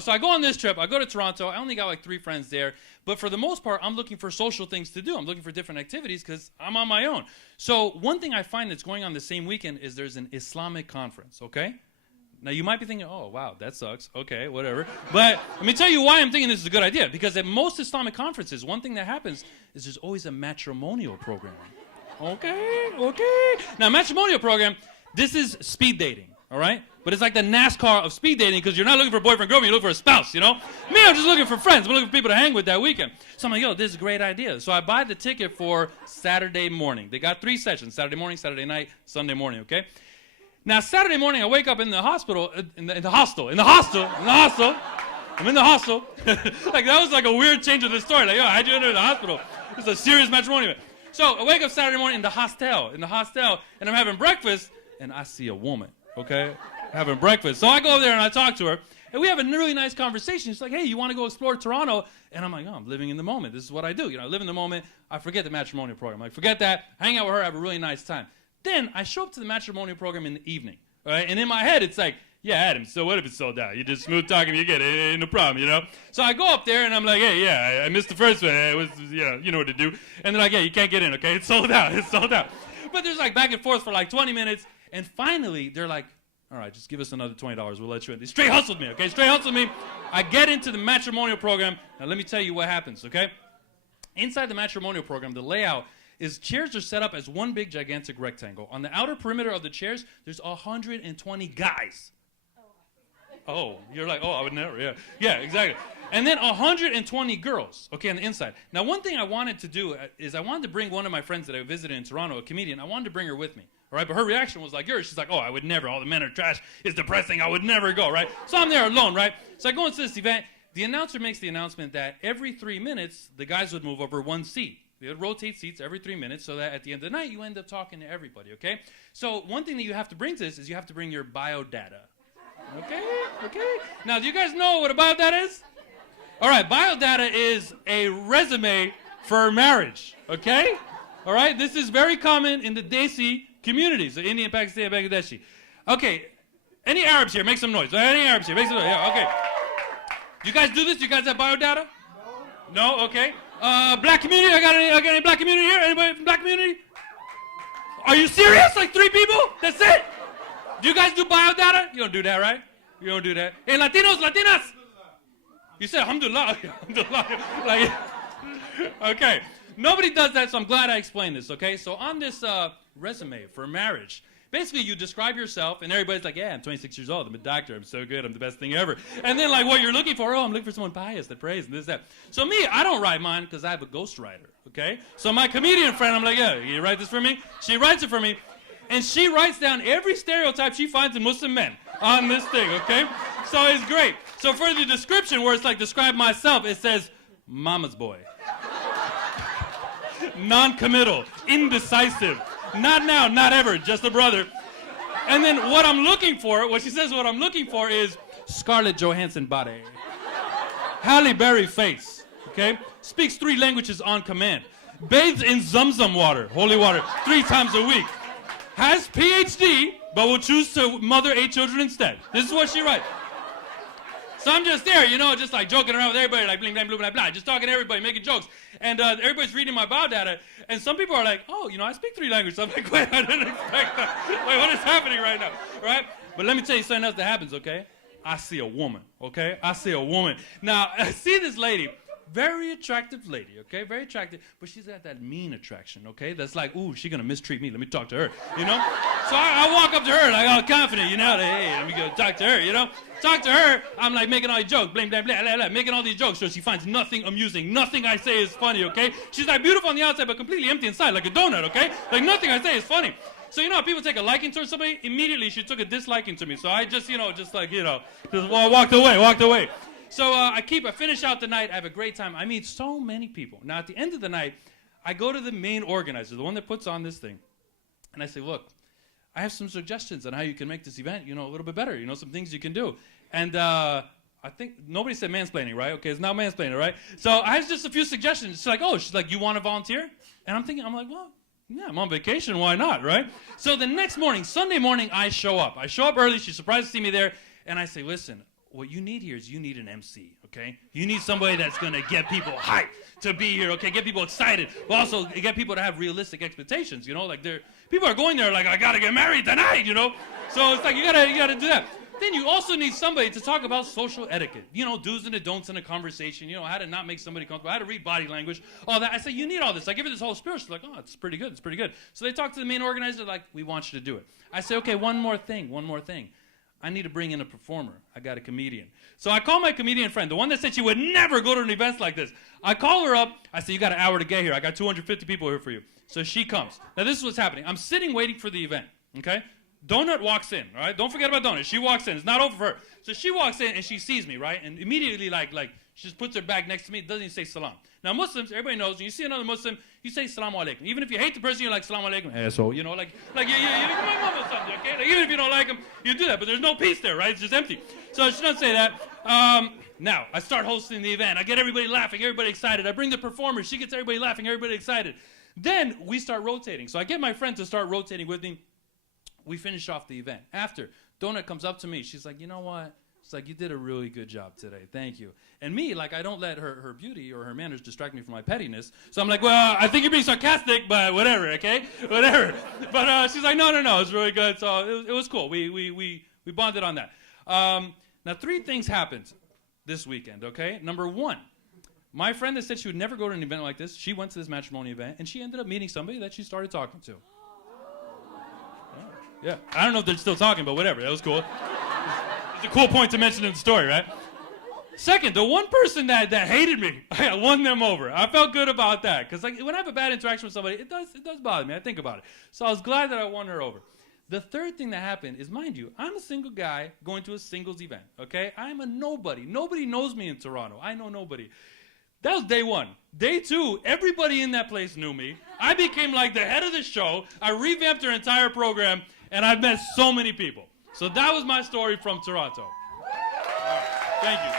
So I go on this trip. I go to Toronto. I only got like 3 friends there. But for the most part, I'm looking for social things to do. I'm looking for different activities because I'm on my own. So one thing I find that's going on the same weekend is there's an Islamic conference, okay? Now, you might be thinking, oh, wow, that sucks. Okay, whatever. But let me tell you why I'm thinking this is a good idea. Because at most Islamic conferences, one thing that happens is there's always a matrimonial program. Okay. Now, matrimonial program, this is speed dating, all right? But it's like the NASCAR of speed dating because you're not looking for a boyfriend, girlfriend, you're looking for a spouse, you know? Me, I'm just looking for friends. I'm looking for people to hang with that weekend. So I'm like, yo, this is a great idea. So I buy the ticket for Saturday morning. They got 3 sessions, Saturday morning, Saturday night, Sunday morning, okay? Now, Saturday morning, I wake up in the hospital, in the hostel. I'm in the hostel. Like, that was like a weird change of the story. Like, yo, how'd you enter the hospital? This is a serious matrimonial event. So I wake up Saturday morning in the hostel, and I'm having breakfast, and I see a woman, okay? Having breakfast. So I go over there, and I talk to her, and we have a really nice conversation. She's like, hey, you want to go explore Toronto? And I'm like, oh, I'm living in the moment. This is what I do. You know, I live in the moment. I forget the matrimonial program. Like, forget that. Hang out with her. Have a really nice time. Then I show up to the matrimonial program in the evening, all right? And in my head, it's like, yeah, Adam, so what if it's sold out? You just smooth talking, you get it, ain't no problem, you know? So I go up there, and I'm like, hey, yeah, I missed the first one. It was, you know what to do. And they're like, yeah, you can't get in, okay? It's sold out. But there's like back and forth for like 20 minutes, and finally, they're like, all right, just give us another $20. We'll let you in. They straight hustled me, okay? Straight hustled me. I get into the matrimonial program. Now, let me tell you what happens, okay? Inside the matrimonial program, the layout is chairs are set up as one big gigantic rectangle. On the outer perimeter of the chairs, there's 120 guys. Oh, you're like, oh, I would never, yeah. Yeah, exactly. And then 120 girls, okay, on the inside. Now, one thing I wanted to do is I wanted to bring one of my friends that I visited in Toronto, a comedian. I wanted to bring her with me, all right? But her reaction was like yours. She's like, oh, I would never. All the men are trash. It's depressing. I would never go, right? So I'm there alone, right? So I go into this event. The announcer makes the announcement that every 3 minutes, the guys would move over one seat. They would rotate seats every 3 minutes so that at the end of the night, you end up talking to everybody, okay? So one thing that you have to bring to this is you have to bring your biodata. Okay? Now, do you guys know what a biodata is? All right, biodata is a resume for marriage, okay? All right, this is very common in the Desi communities, the Indian, Pakistani, Bangladeshi. Okay, any Arabs here? Make some noise. Any Arabs here? Make some noise. Yeah, okay. Do you guys do this? Do you guys have biodata? No? Okay. Black community? I got any black community here? Anybody from black community? Are you serious? Like 3 people? That's it? Do you guys do biodata? You don't do that, right? You don't do that. Hey, Latinos, Latinas! You said, alhamdulillah. Alhamdulillah. Like, okay. Nobody does that, so I'm glad I explained this, okay? So on this resume for marriage, basically you describe yourself, and everybody's like, yeah, I'm 26 years old. I'm a doctor. I'm so good. I'm the best thing ever. And then, like, what you're looking for, oh, I'm looking for someone pious that prays and this, that. So me, I don't write mine because I have a ghostwriter, okay? So my comedian friend, I'm like, yeah, you write this for me? She writes it for me. And she writes down every stereotype she finds in Muslim men on this thing, okay? So it's great. So for the description, where it's like describe myself, it says, mama's boy. Non-committal, indecisive, not now, not ever, just a brother. And then what I'm looking for, what she says what I'm looking for is Scarlett Johansson body. Halle Berry face, okay? Speaks 3 languages on command. Bathes in Zamzam water, holy water, 3 times a week. Has PhD, but will choose to mother 8 children instead. This is what she writes. So I'm just there, you know, just like joking around with everybody, like bling, bling, blah, blah, blah, just talking to everybody, making jokes. And everybody's reading my biodata, and some people are like, oh, you know, I speak 3 languages. I'm like, wait, I didn't expect that. Wait, what is happening right now, right? But let me tell you something else that happens, okay? I see a woman, okay? I see a woman. Now, I see this lady. Very attractive lady, okay? Very attractive, but she's got that mean attraction, okay? That's like, ooh, she's gonna mistreat me. Let me talk to her, you know? So I walk up to her, like, all confident, you know? Like, hey, let me go talk to her, you know? Talk to her, I'm like making all these jokes, blah, blah, blah, blah, blah, making all these jokes, so she finds nothing amusing. Nothing I say is funny, okay? She's like beautiful on the outside, but completely empty inside, like a donut, okay? Like nothing I say is funny. So, you know, people take a liking towards somebody, immediately she took a disliking to me. So I just, just walked away. So I finish out the night. I have a great time. I meet so many people. Now, at the end of the night, I go to the main organizer, the one that puts on this thing. And I say, look, I have some suggestions on how you can make this event, a little bit better. Some things you can do. And I think nobody said mansplaining, right? Okay, it's not mansplaining, right? So I have just a few suggestions. She's like, you want to volunteer? And I'm like, well, yeah, I'm on vacation. Why not, right? So the next morning, Sunday morning, I show up. I show up early. She's surprised to see me there. And I say, listen, what you need here is you need an MC, okay? You need somebody that's going to get people hyped to be here, okay? Get people excited, but also get people to have realistic expectations, you know? Like, people are going there like, I got to get married tonight, you know? So it's like, you gotta do that. Then you also need somebody to talk about social etiquette. You know, do's and the don'ts in a conversation. You know, how to not make somebody comfortable, how to read body language, all that. I say, you need all this. I give her this whole spiel. She's like, oh, it's pretty good. It's pretty good. So they talk to the main organizer, like, we want you to do it. I say, okay, one more thing. I need to bring in a performer. I got a comedian. So I call my comedian friend, the one that said she would never go to an event like this. I call her up. I say, you got an hour to get here. I got 250 people here for you. So she comes. Now, this is what's happening. I'm sitting waiting for the event, okay? Donut walks in, all right? Don't forget about Donut. She walks in. It's not over for her. So she walks in and she sees me, right? And immediately, like she just puts her back next to me. Doesn't even say salam. Now, Muslims, everybody knows, when you see another Muslim, you say salamu alaikum. Even if you hate the person, you're like, salamu alaikum, asshole. You know, like you might mumble something, okay? Like, even if you don't like him, you do that. But there's no peace there, right? It's just empty. So she doesn't say that. Now, I start hosting the event. I get everybody laughing, everybody excited. I bring the performer. She gets everybody laughing, everybody excited. Then we start rotating. So I get my friend to start rotating with me. We finish off the event. After, Donut comes up to me. She's like, you know what? She's like, you did a really good job today. Thank you. And me, like, I don't let her beauty or her manners distract me from my pettiness. So I'm like, well, I think you're being sarcastic, but whatever, okay? Whatever. But she's like, no, it's really good. So it was cool. We bonded on that. Now, 3 things happened this weekend, okay? Number 1, my friend that said she would never go to an event like this, she went to this matrimonial event, and she ended up meeting somebody that she started talking to. Yeah, I don't know if they're still talking, but whatever. That was cool. It's a cool point to mention in the story, right? Second, the one person that hated me, I won them over. I felt good about that. Because like, when I have a bad interaction with somebody, it does bother me. I think about it. So I was glad that I won her over. The third thing that happened is, mind you, I'm a single guy going to a singles event, okay? I'm a nobody. Nobody knows me in Toronto. I know nobody. That was day 1. Day 2, everybody in that place knew me. I became like the head of the show. I revamped their entire program, and I've met so many people. So that was my story from Toronto. All right. Thank you.